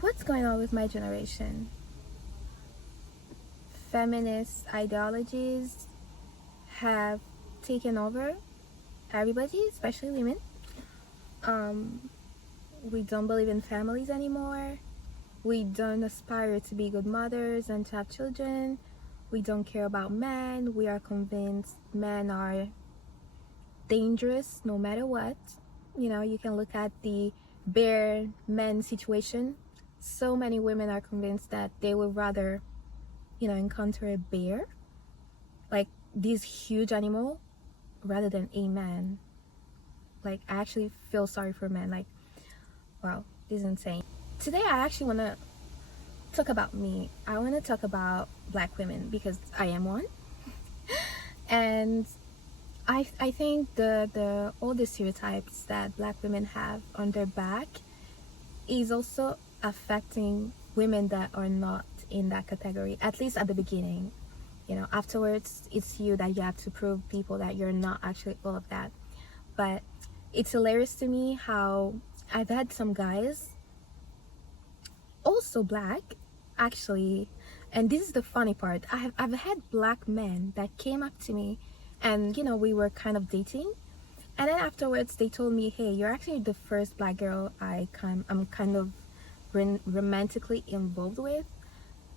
What's going on with my generation? Feminist ideologies have taken over everybody, especially women. Um, we don't believe in families anymore. We don't aspire to be good mothers and to have children. We don't care about men. We are convinced men are dangerous no matter what. You can look at the bear men situation. So many women are convinced that they would rather, encounter a bear, like this huge animal, rather than a man. Like, I actually feel sorry for men. Like, wow, this is insane. Today, I actually want to talk about me. I want to talk about black women because I am one. And I think the all the stereotypes that black women have on their back is also affecting women that are not in that category, at least at the beginning. Afterwards, it's you that you have to prove people that you're not actually all of that. But it's hilarious to me how I've had some guys, also black, actually, and this is the funny part. I've had black men that came up to me, and we were kind of dating, and then afterwards they told me, hey, you're actually the first black girl I'm kind of romantically involved with.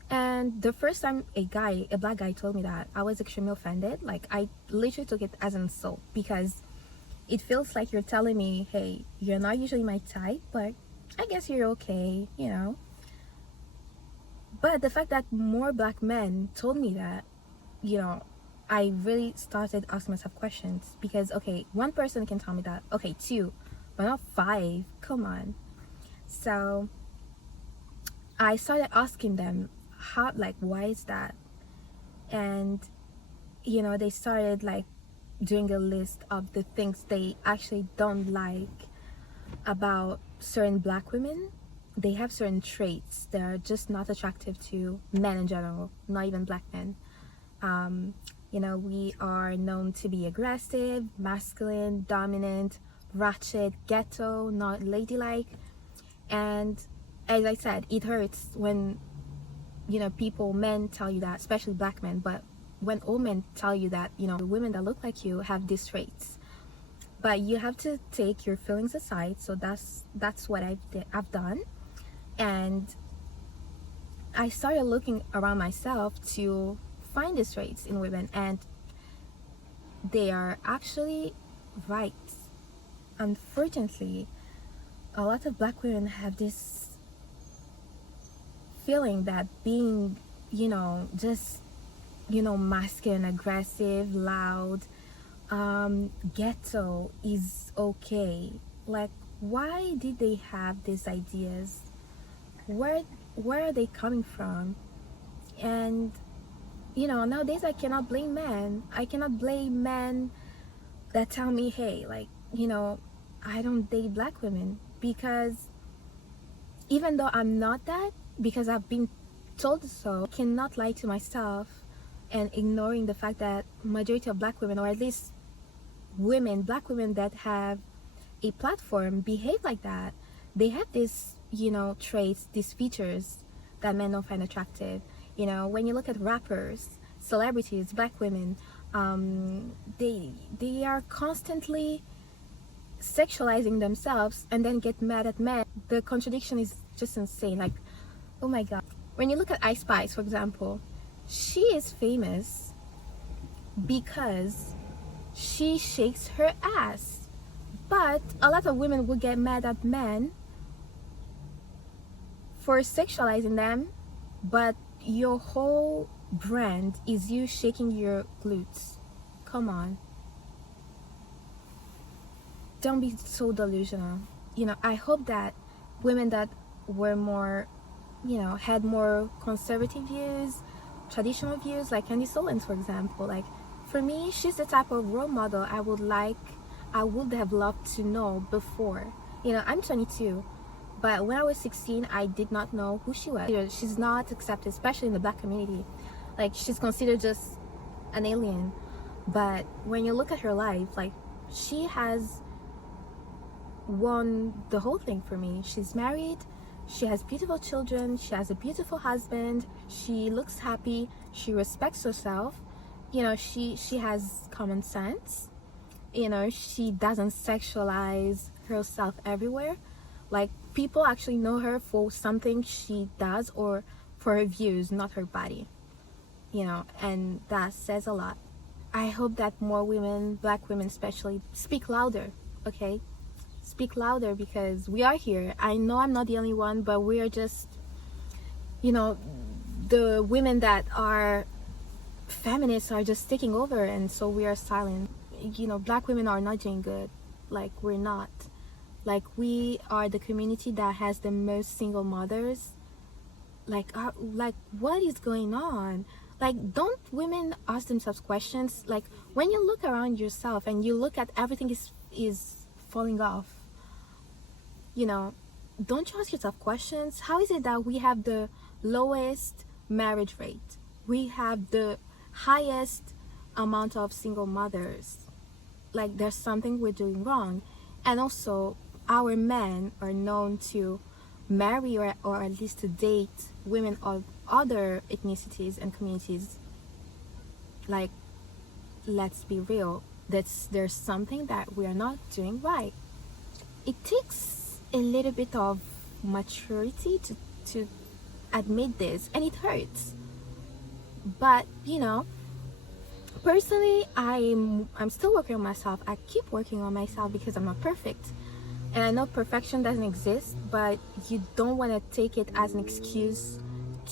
And the first time a black guy told me that, I was extremely offended. Like, I literally took it as an insult, because it feels like you're telling me, hey, you're not usually my type, but I guess you're okay. But the fact that more black men told me that, I really started asking myself questions, because, okay, one person can tell me that, okay, two, but not five, come on. So I started asking them, how, like, why is that? And they started like doing a list of the things they actually don't like about certain black women. They have certain traits that are just not attractive to men in general, not even black men. We are known to be aggressive, masculine, dominant, ratchet, ghetto, not ladylike. And as I said, it hurts when men tell you that, especially black men, but when all men tell you that, the women that look like you have these traits. But you have to take your feelings aside. So that's what I've done. And I started looking around myself to find these traits in women, and they are actually right. Unfortunately, a lot of black women have this feeling that being, just, masculine, aggressive, loud, ghetto is okay. Like, why did they have these ideas? Where are they coming from? And nowadays I cannot blame men. I cannot blame men that tell me, hey, like, I don't date black women, because even though I'm not that, because I've been told so, I cannot lie to myself and ignoring the fact that majority of black women, or at least black women that have a platform, behave like that. They have these, traits, these features that men don't find attractive. When you look at rappers, celebrities, black women, they are constantly sexualizing themselves and then get mad at men. The contradiction is just insane. Like, oh my god. When you look at Ice Spice, for example, she is famous because she shakes her ass. But a lot of women will get mad at men for sexualizing them, but your whole brand is you shaking your glutes. Come on. Don't be so delusional. I hope that women that were more, had more conservative views, traditional views, like Candy Solens, for example. Like, for me, she's the type of role model I would have loved to know before. I'm 22, but when I was 16, I did not know who she was. She's not accepted, especially in the black community. Like, she's considered just an alien. But when you look at her life, like, she has won the whole thing for me. She's married, She has beautiful children, she has a beautiful husband, she looks happy, she respects herself, she has common sense, she doesn't sexualize herself everywhere. Like, people actually know her for something she does or for her views, not her body, and that says a lot. I hope that more women, black women especially, speak louder, okay? Speak louder, because we are here. I know I'm not the only one, but we are just, the women that are feminists are just taking over, and so we are silent. Black women are not doing good. Like, we're not. Like, we are the community that has the most single mothers. Like, what is going on? Like, don't women ask themselves questions? Like, when you look around yourself and you look at everything is falling off, don't you ask yourself questions? How is it that we have the lowest marriage rate? We have the highest amount of single mothers. Like, there's something we're doing wrong. And also, our men are known to marry or at least to date women of other ethnicities and communities. Like, let's be real, there's something that we are not doing right. It takes a little bit of maturity to admit this, and it hurts. But personally, I'm still working on myself. I keep working on myself because I'm not perfect. And I know perfection doesn't exist, but you don't want to take it as an excuse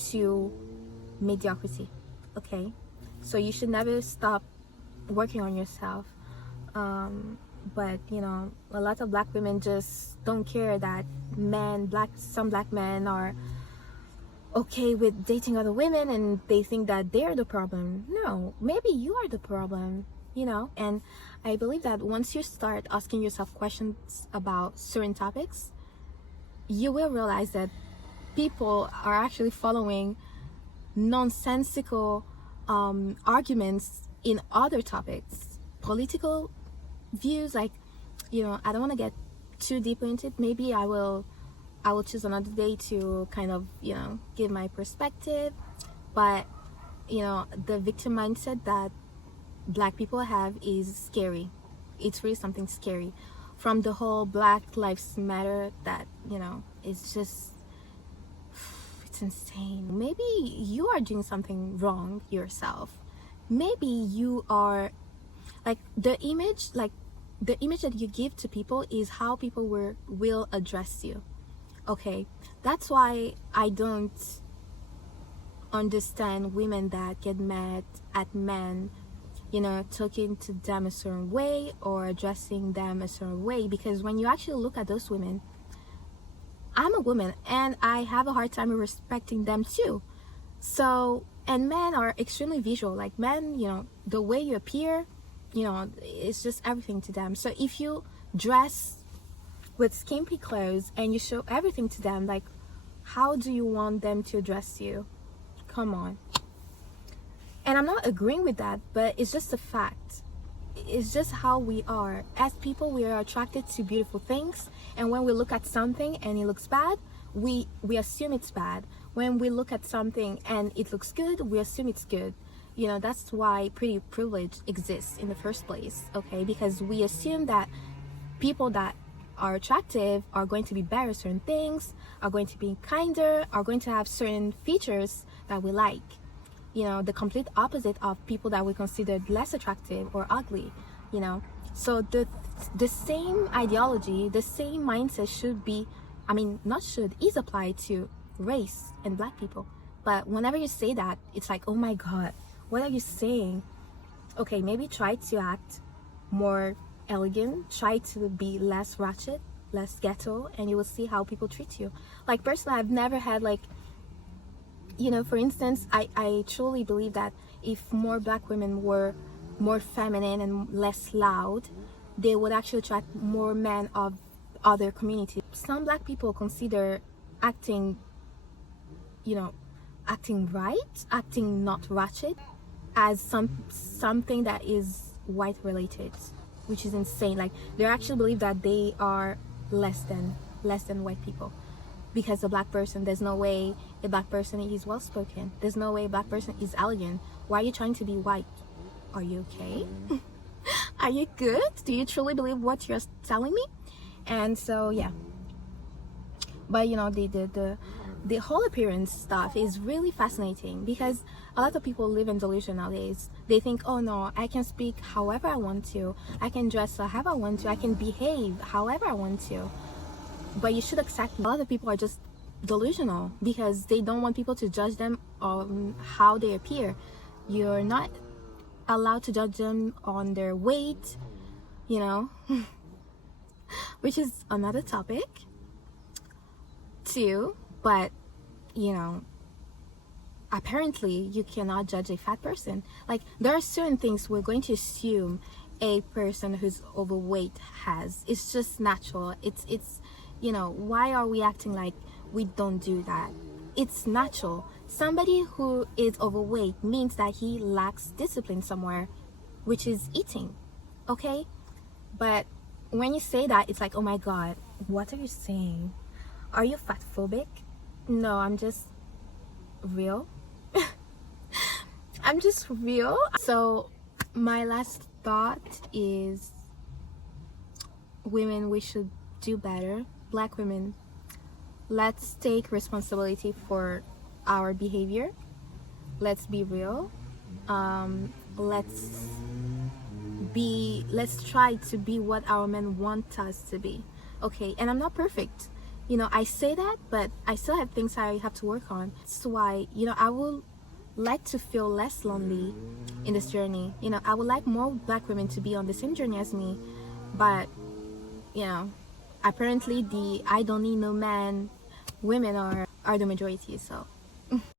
to mediocrity, okay? So you should never stop working on yourself. But a lot of black women just don't care that some black men are okay with dating other women, and they think that they're the problem. No, maybe you are the problem. And I believe that once you start asking yourself questions about certain topics, you will realize that people are actually following nonsensical arguments in other topics, political views. Like, I don't want to get too deep into it. Maybe I will choose another day to kind of give my perspective. But the victim mindset that black people have is scary. It's really something scary. From the whole Black Lives Matter, that it's just, it's insane. Maybe you are doing something wrong yourself. Maybe you are, like, the image that you give to people is how people will address you, okay? That's why I don't understand women that get mad at men talking to them a certain way or addressing them a certain way, because when you actually look at those women, I'm a woman and I have a hard time respecting them too. So, and men are extremely visual. Like, men, the way you appear, it's just everything to them. So if you dress with skimpy clothes and you show everything to them, like, how do you want them to address you? Come on. And I'm not agreeing with that, but it's just a fact. It's just how we are. As people, we are attracted to beautiful things, and when we look at something and it looks bad, we assume it's bad. When we look at something and it looks good, we assume it's good. That's why pretty privilege exists in the first place, okay? Because we assume that people that are attractive are going to be better at certain things, are going to be kinder, are going to have certain features that we like. The complete opposite of people that we considered less attractive or ugly. So the same ideology, the same mindset is applied to race and black people. But whenever you say that, it's like, oh my god, what are you saying? Okay, maybe try to act more elegant, try to be less ratchet, less ghetto, and you will see how people treat you. Like, personally, I've never had, like, for instance, I truly believe that if more black women were more feminine and less loud, they would actually attract more men of other communities. Some black people consider acting right, acting not ratchet, as something that is white related, which is insane. Like, they actually believe that they are less than white people. because a black person, there's no way a black person is well spoken, there's no way a black person is elegant. Why are you trying to be white? Are you okay? Are you good? Do you truly believe what you're telling me? And so yeah, but you know, the whole appearance stuff is really fascinating, because a lot of people live in delusion nowadays. They think, oh no, I can speak however I want to, I can dress however I want to, I can behave however I want to. But you should accept, a lot of people are just delusional because they don't want people to judge them on how they appear. You're not allowed to judge them on their weight, you know, which is another topic too. But you know, apparently you cannot judge a fat person. Like, there are certain things we're going to assume a person who's overweight has. It's just natural. It's you know, why are we acting like we don't do that? It's natural. Somebody who is overweight means that he lacks discipline somewhere, which is eating. Okay? But when you say that, it's like, oh my god, what are you saying? Are you fat phobic? No, I'm just real. I'm just real. So my last thought is, women, we should do better. Black women, let's take responsibility for our behavior. Let's be real. Let's try to be what our men want us to be. Okay? And I'm not perfect, you know, I say that, but I still have things I have to work on. That's why, you know, I would like to feel less lonely in this journey. You know, I would like more black women to be on the same journey as me. But you know, apparently the I don't need no man women are the majority. So